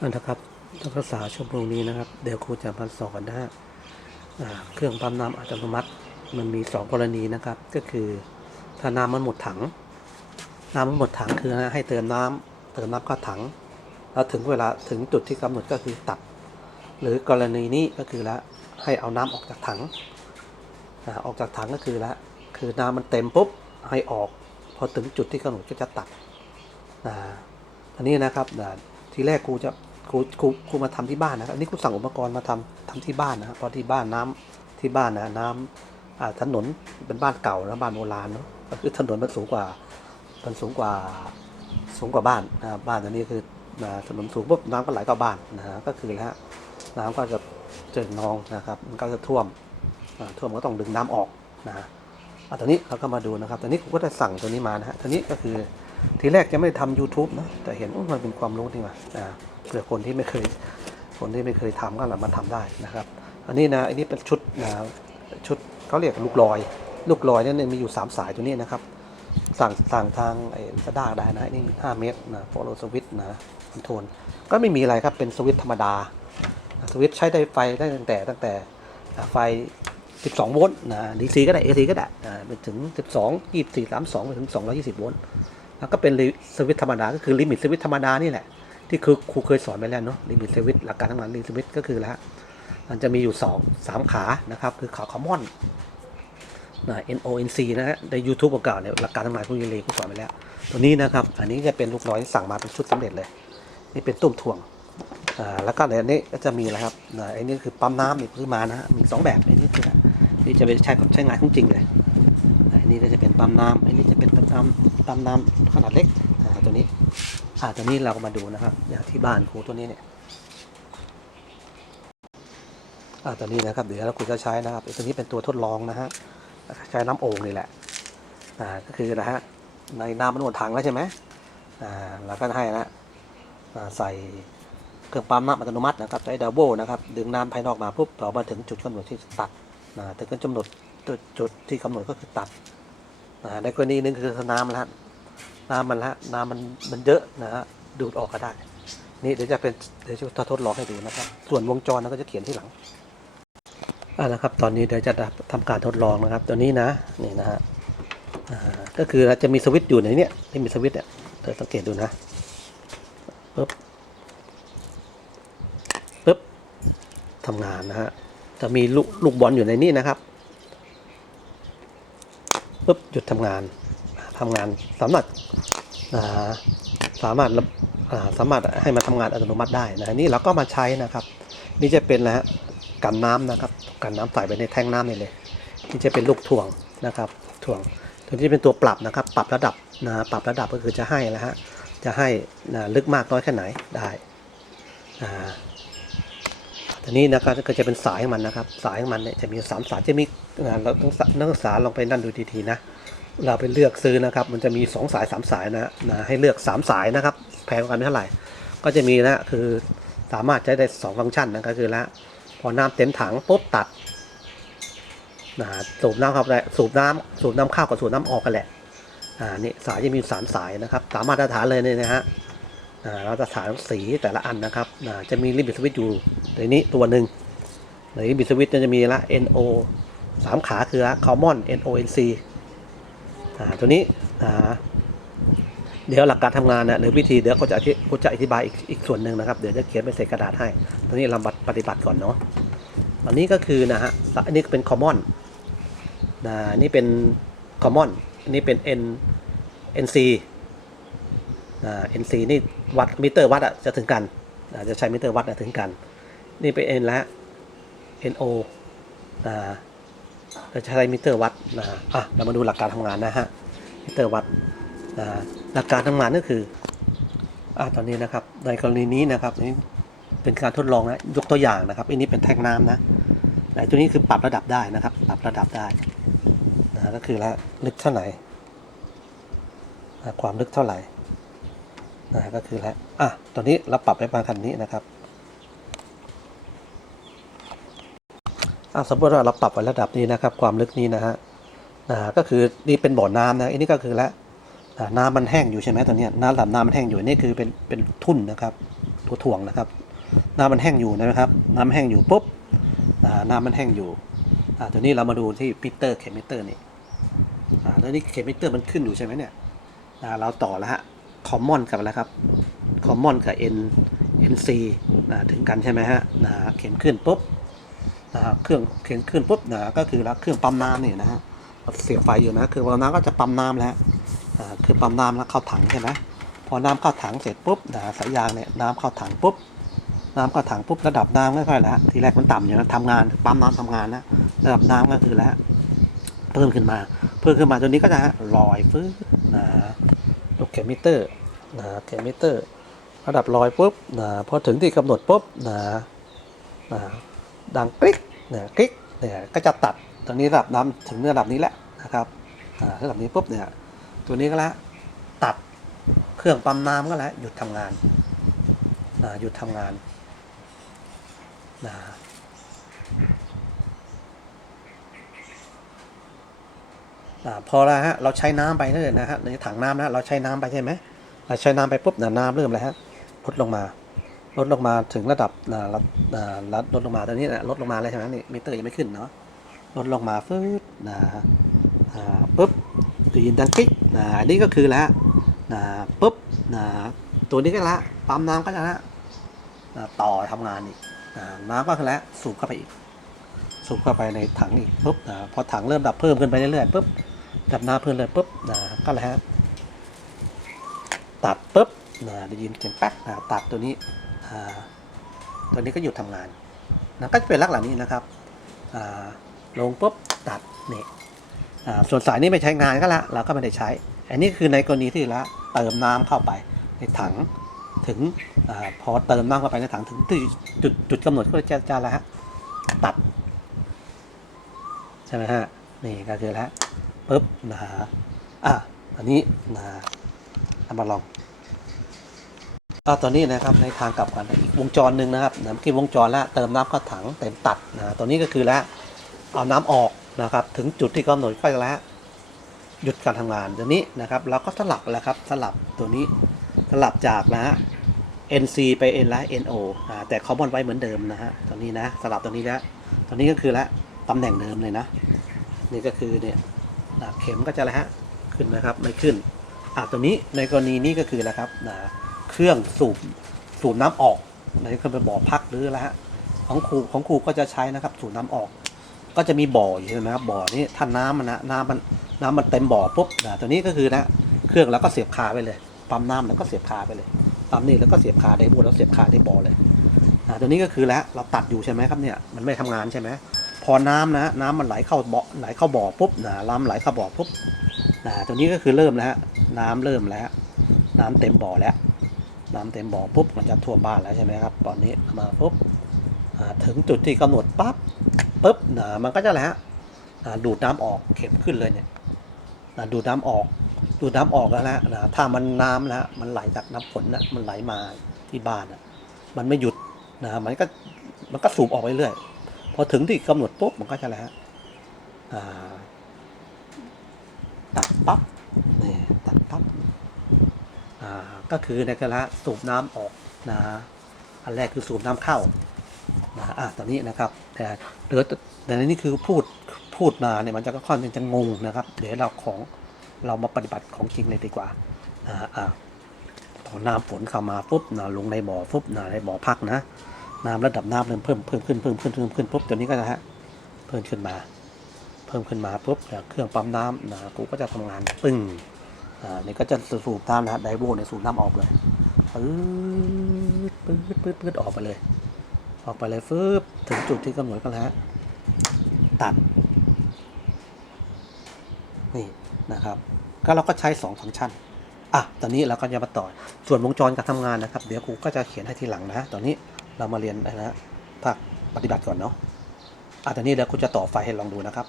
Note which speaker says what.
Speaker 1: อันนะครับนักศึกษาชั่วโมงนี้นะครับ เดี๋ยวครูจะมาสอนนะฮะเครื่องปั๊มน้ำอัตโนมัติ มันมีสองกรณีนะครับ ก็คือถ้าน้ำมันหมดถัง น้ำมันหมดถังคือให้เติมน้ำเติมน้ำเข้าถัง แล้วถึงเวลาถึงจุดที่กำหนดก็คือตัด หรือกรณีนี้ก็คือละให้เอาน้ำออกจากถังอออกจากถังก็คือละคือน้ำมันเต็มปุ๊บให้ออกพอถึงจุดที่กำหนดก็จะตัดอ่าอันนี้นะครับทีแรกครูจะ ครูครูครูมาทำที่บ้านนะครับอันนี้ครูสั่งอุปกรณ์มาทำทำที่บ้านนะครับเพราะที่บ้านน้ำที่บ้านนะน้ำอ่าถนนเป็นบ้านเก่านะบ้านโบราณเนาะก็คือถนนมันสูงกว่ามันสูงกว่าสูงกว่าบ้านนะบ้านอันนี้คือถนนสูงปุ๊บน้ำก็ไหลเข้าบ้านนะฮะก็คือแล้วน้ำก็จะเจิ่งนองนะครับมันก็จะท่วมอ่าท่วมก็ต้องดึงน้ำออกนะฮะอะตอนนี้เราก็มาดูนะครับตอนนี้ผมก็ได้สั่งตัวนี้มานะฮะตัวนี้ก็คือทีแรกจะไม่ได้ทำ YouTube นะแต่เห็นว่ามันเป็นความรู้นี่มาอ่า เผื่อคนที่ไม่เคยคนที่ไม่เคยทำก็มาทำได้นะครับ อันนี้นะอันนี้เป็นชุดนะชุดเขาเรียกลูกลอย ลูกลอยนี่ยมีอยู่ 3 สายตัวนี้นะครับ สั่งสั่งทางไอ้สดาได้นะนี่5เมตรนะโฟล w สวิตนะคอนโทรลก็ไม่มีอะไรครับเป็นสวิตช์ธรรมดาสวิตช์ใช้ได้ไฟได้ตั้งแต่ตั้งแต่ไฟ 12 โวลต์นะ DC ก็ได้ AC ก็ได้อ่าไปถึง 12 24 32ไปถึง 220 โวลต์แล้วก็เป็นสวิตช์ธรรมดาก็คือลิมิตสวิตช์ธรรมดานี่แหละ ที่คือครูเคยสอนไปแล้วเนาะลิมิตสวิตหลักการทำงานลิมิตสวิตก็คือแล้วมันจะมีอยู่2 3ขานะครับ คือขาคอมมอนนะ NONC นะฮะใน YouTube เก่าๆเนี่ยหลักการทำงานพวกนี้เลยครูสอนไปแล้ว ตัวนี้นะครับ อันนี้จะเป็นลูกน้อยสั่งมาเป็นชุดสำเร็จเลย นี่เป็นตุ้มถ่วงอ่าแล้วก็ในอันนี้ก็จะมีอะไรครับนอ้นี่คือปั๊มน้ำนี่คือมานะฮะมีสองแบบอ้นี่คือนี่จะเป็นใช้ใช้งานของจริงเลยอันนี้ก็จะเป็นปั๊มน้ำอ้นี่จะเป็นปั๊มน้ำปั๊มน้ำขนาดเล็กอ่าตัวนี้ อ่าตัวนี้เราก็มาดูนะครับอย่างที่บ้านครูตัวนี้เนี่ยอ่าตัวนี้นะครับเดี๋ยวเราครูจะใช้นะครับตัวนี้เป็นตัวทดลองนะฮะใช้น้ำโอ่งนี่แหละอ่าก็คือนะฮะในน้ำมันหมดถังแล้วใช่ไหมอ่าเราก็ให้นะใส่เครื่องปั๊มน้ำอัตโนมัตินะครับใช้ดับเบิลนะครับดึงน้ำภายนอกมาปุ๊บต่อมาถึงจุดกำหนดที่ตัดนะถึงกำหนดจุดจุดที่กำหนดก็คือตัดนะในกรณีนึงคือน้ำละ น้ำมันละน้ำมันมันเยอะนะฮะดูดออกก็ได้ นี่เดี๋ยวจะเป็นเดี๋ยวจะทดลองให้ดูนะครับ ส่วนวงจรเราก็จะเขียนที่หลังอ่านะครับ ตอนนี้เดี๋ยวจะทำการทดลองนะครับ ตัวนี้นะนี่นะฮะก็คือจะมีสวิตช์อยู่ในนี้ที่มีสวิตช์เนี่ยเธอสังเกตดูนะปึ๊บปุ๊บทำงานนะฮะจะมีลูกลูกบอลอยู่ในนี้นะครับปุ๊บหยุดทำงาน ทำงานสามารถสามารถสามารถให้มาทำงานอัตโนมัติได้นะนี่เราก็มาใช้นะครับ นี่จะเป็นนะฮะกันน้ำนะครับกันน้ำใส่ไปในแท่งน้ำนี่เลยนี่จะเป็นลูกถ่วงนะครับถ่วงตัวนี้เป็นตัวปรับนะครับ ปรับระดับนะปรับระดับก็คือจะให้นะฮะจะให้นะลึกมากน้อยแค่ไหนได้อ่าทีนี้นะครับก็จะเป็นสายของมันนะครับ สายของมันเนี่ยจะมีสามสายจะมีเราต้องนักศึกษาลองไปนั่นดูทีๆนะ เราไปเลือกซื้อนะครับ มันจะมีสองสายสามสายนะนะให้เลือกสามสายนะครับ แพงกันไม่เท่าไหร่ ก็จะมีนะคือสามารถใช้ได้สองฟังก์ชันนะก็คือละพอน้ำเต็มถังปุ๊บตัดนะสูบน้ำเข้าไปสูบน้ำสูบน้ำเข้ากับสูบน้ำออกกันแหละอ่านี่สายจะมีสามสายนะครับตามมาตรฐานเลยเนี่ยนะฮะอ่าเราจะฐานสีแต่ละอันนะครับอ่าจะมีลิมิตสวิตอยู่ในนี้ตัวหนึ่งในลิมิตสวิตจะมีละ NO สามขาคือ Common NONC ตัวนี้เดี๋ยวหลักการทำงานนะหรือวิธีเดี๋ยวเขาจะอธิเขาจะอธิบายอีกอีกส่วนหนึ่งนะครับ เดี๋ยวจะเขียนเป็นเศษกระดาษให้ ตัวนี้เราปฏิบัติก่อนเนาะอันนี้ก็คือนะฮะอันนี้เป็น Common นะอันนี่เป็น Common อันนี้เป็น N NC อ่า NC นี่วัดมิเตอร์วัดอะจะถึงกันอ่าจะใช้มิเตอร์วัดอะถึงกัน นี่เป็น N แล้ว NO อ่า เราจะใช้มิเตอร์วัดนะฮะอะเรามาดูหลักการทำงานนะฮะมิเตอร์วัดอ่าหลักการทำงานก็คืออ่าตอนนี้นะครับในกรณีนี้นะครับนี่เป็นการทดลองนะยกตัวอย่างนะครับอันนี้เป็นแท่งน้ำนะไหนตัวนี้คือปรับระดับได้นะครับ ปรับระดับได้นะก็คือละลึกเท่าไหร่ความลึกเท่าไหร่นะฮะก็คือแล้วอะตอนนี้เราปรับไปประมาณคันนี้นะครับ อะ สมมติว่าเราปรับไว้ระดับนี้นะครับ ความลึกนี้นะฮะนะก็คือนี่เป็นบ่อน้ำนะอันนี้ก็คือแล้วน้ำมันแห้งอยู่ใช่ไหมตอนนี้น้ำระดับน้ำมันแห้งอยู่นี่คือเป็นเป็นทุ่นนะครับตัวถ่วงนะครับน้ำมันแห้งอยู่นะครับ น้ำแห้งอยู่ปุ๊บอ่าน้ำมันแห้งอยู่อ่าตัวนี้เรามาดูที่พิเตอร์เข็มมิเตอร์นี่อ่าแล้วนี่เข็มมิเตอร์มันขึ้นอยู่ใช่ไหมเนี่ยอ่าเราต่อแล้วฮะคอมมอนกับอะไรครับคอมมอนกับ N NC นะถึงกันใช่ไหมฮะนะเข็มขึ้นปุ๊บ เครื่องเข็มขึ้นปุ๊บนะก็คือแล้วเครื่องปั๊มน้ำเนี่ยนะฮะเสียบไฟอยู่นะคือปั๊มน้ำก็จะปั๊มน้ำแล้วคือปั๊มน้ำแล้วเข้าถังใช่ไหมพอน้ำเข้าถังเสร็จปุ๊บนะสายยางเนี่ยน้ำเข้าถังปุ๊บน้ำเข้าถังปุ๊บระดับน้ำค่อยๆแล้วทีแรกมันต่ำอยู่นะทำงานปั๊มน้ำทำงานนะระดับน้ำก็คือแล้วเพิ่มขึ้นมา เพิ่มขึ้นมาตัวนี้ก็จะลอยฟื้นนะลูกเข็มมิเตอร์นะเข็มมิเตอร์ ระดับลอยปุ๊บนะพอถึงที่กำหนดปุ๊บนะนะดังกริ๊ก เนี่ยกริ๊กเนี่ยก็จะตัดตอนนี้ระดับน้ำถึงระดับนี้แหละนะครับอ่าระดับนี้ปุ๊บเนี่ยตัวนี้ก็แล้วตัดเครื่องปั๊มน้ำก็แล้วหยุดทำงานนะหยุดทำงานนะพอแล้วฮะเราใช้น้ำไปเลยนะฮะในถังน้ำนะเราใช้น้ำไปใช่ไหมเราใช้น้ำไปปุ๊บเนี่ยน้ำเริ่มแล้วฮะลดลงมา ลดลงมาถึงระดับนะระอ่าระลดลงมาตอนนี้นะลดลงมาเลยใช่ไหมนี่มิเตอร์ยังไม่ขึ้นเนาะลดลงมาฟืดนะอ่าปุ๊บได้ยินดังกิ๊กนะอันนี้ก็คือแล้วนะปุ๊บนะตัวนี้ก็ละปั๊มน้ำก็จะละนะต่อทำงานอีกอ่าน้ำก็แล้วสูบเข้าไปอีก สูบเข้าไปในถังอีกปุ๊บนะพอถังเริ่มดับเพิ่มขึ้นไปเรื่อยๆปุ๊บดับน้ำเพิ่มเลยปุ๊บนะก็แล้วฮะตัดปุ๊บนะได้ยินเสียงแป๊กนะตัดตัวนี้ ตัวนี้ก็หยุดทำงานนะก็จะเป็นลักษณะนี้นะครับลงปุ๊บตัดนี่ส่วนสายนี้ไม่ใช้งานก็ละเราก็ไม่ได้ใช้ อันนี้คือในกรณีที่ละเติมน้ำเข้าไปในถังถึงอพอเติมน้ำเข้าไปในถังถึงจุดจุดกำหนดก็จะจะแล้วฮะตัดใช่ไหมฮะนี่ก็คือแล้วปุ๊บนะฮะอะอันนี้นะเอามาลอง อะตอนนี้นะครับในทางกลับกันอีกวงจรหนึ่งนะครับนะเมื่อกี้วงจรแล้วเติมน้ำเข้าถังเต็มตัดนะตัวนี้ก็คือแล้วเอาน้ำออกนะครับ ถึงจุดที่กำหนดก็แล้วหยุดการทำงานตัวนี้นะครับ เราก็สลับแล้วครับสลับตัวนี้สลับจากนะฮะ NC ไป N และ NO อ่าแต่คอมมอนไว้เหมือนเดิมนะฮะตอนนี้นะสลับตัวนี้แล้วตอนนี้ก็คือละตำแหน่งเดิมเลยนะ นี่ก็คือเนี่ยเข็มก็จะละฮะขึ้นนะครับไม่ขึ้นอ่าตัวนี้ในกรณีนี้ก็คือและครับนะ เครื่องสูบสูบน้ำออกในเครื่องเป็นบ่อพักหรือละไรฮะของครูของครูก็จะใช้นะครับ สูบน้ำออก ก็จะมีบ่ออยู่ใช่ไหมครับบ่อนี้ถ้าน้ำมันนะน้ำมันน้ำมันเต็มบ่อปุ๊บนะตัวนี้ก็คือนะเครื่องแล้วก็เสียบคาไปเลยปั๊มน้ำแล้วก็เสียบคาไปเลยปั๊มนี่แล้วก็เสียบคาได้บูดแล้วเสียบคาได้บอเลยอ่าตัวนี้ก็คือแล้วเราตัดอยู่ใช่ไหมครับเนี่ยมันไม่ทำงานใช่ไหมพอน้ำนะน้ำมันไหลเข้าบ่อไหลเข้าบ่อปุ๊บนะน้ำไหลเข้าบ่อปุ๊บนะตัวนี้ก็คือเริ่มแล้วฮะน้ำเริ่มแล้วน้ำเต็มบ่อแล้ว น้ำเต็มบ่อปุ๊บมันจะท่วมบ้านแล้วใช่ไหมครับตอนนี้มาปุ๊บถึงจุดที่กำหนดปั๊บปุ๊บนะมันก็จะแล้วดูดน้ำออกเข็มขึ้นเลยเนี่ยดูดน้ำออก ดูดน้ำออกแล้วนะนะถ้ามันน้ำนะมันไหลจากน้ำฝนนะมันไหลมาที่บ้านนะมันไม่หยุดนะมันก็มันก็สูบออกไปเรื่อยพอถึงที่กำหนดปุ๊บมันก็จะแล้วตัดปั๊บนี่ตัดปั๊บ ก็คือในกระสูบน้ำออกนะอันแรกคือสูบน้ำเข้านะอะตอนนี้นะครับ แต่เหลือแต่ในนี้คือพูดพูดมาเนี่ยมันจะก็ค่อนข้างจะงงนะครับ เดี๋ยวเราของเรามาปฏิบัติของจริงเลยดีกว่าอ่าอ่าพอน้ำฝนเข้ามาปุ๊บนะลงในบ่อปุ๊บนะในบ่อพักนะน้ำระดับน้ำเริ่มเพิ่มเพิ่มขึ้นเพิ่มขึ้นเพิ่มขึ้นปุ๊บตัวนี้ก็จะฮะเพิ่มขึ้นมา เพิ่มขึ้นมาปุ๊บเครื่องปั๊มน้ำนะกูก็จะทำงานปึ้ง อ่านี่ก็จะสูบน้ำนะฮะไดโวเนี่ยสูบน้ำออกเลยปื๊ดปื๊ดปื๊ดปื๊ดออกไปเลย ออกไปเลยฟึบถึงจุดที่กำหนดก็แล้วตัด นี่นะครับก็เราก็ใช้ 2 ฟังก์ชัน อะ ตอนนี้เราก็จะมาต่อ ส่วนวงจรการทำงานนะครับ เดี๋ยวครูก็จะเขียนให้ทีหลังนะ ตอนนี้เรามาเรียนอะไรนะภาคปฏิบัติก่อนเนาะ อะ ตอนนี้เดี๋ยวครูจะต่อไฟให้ลองดูนะครับ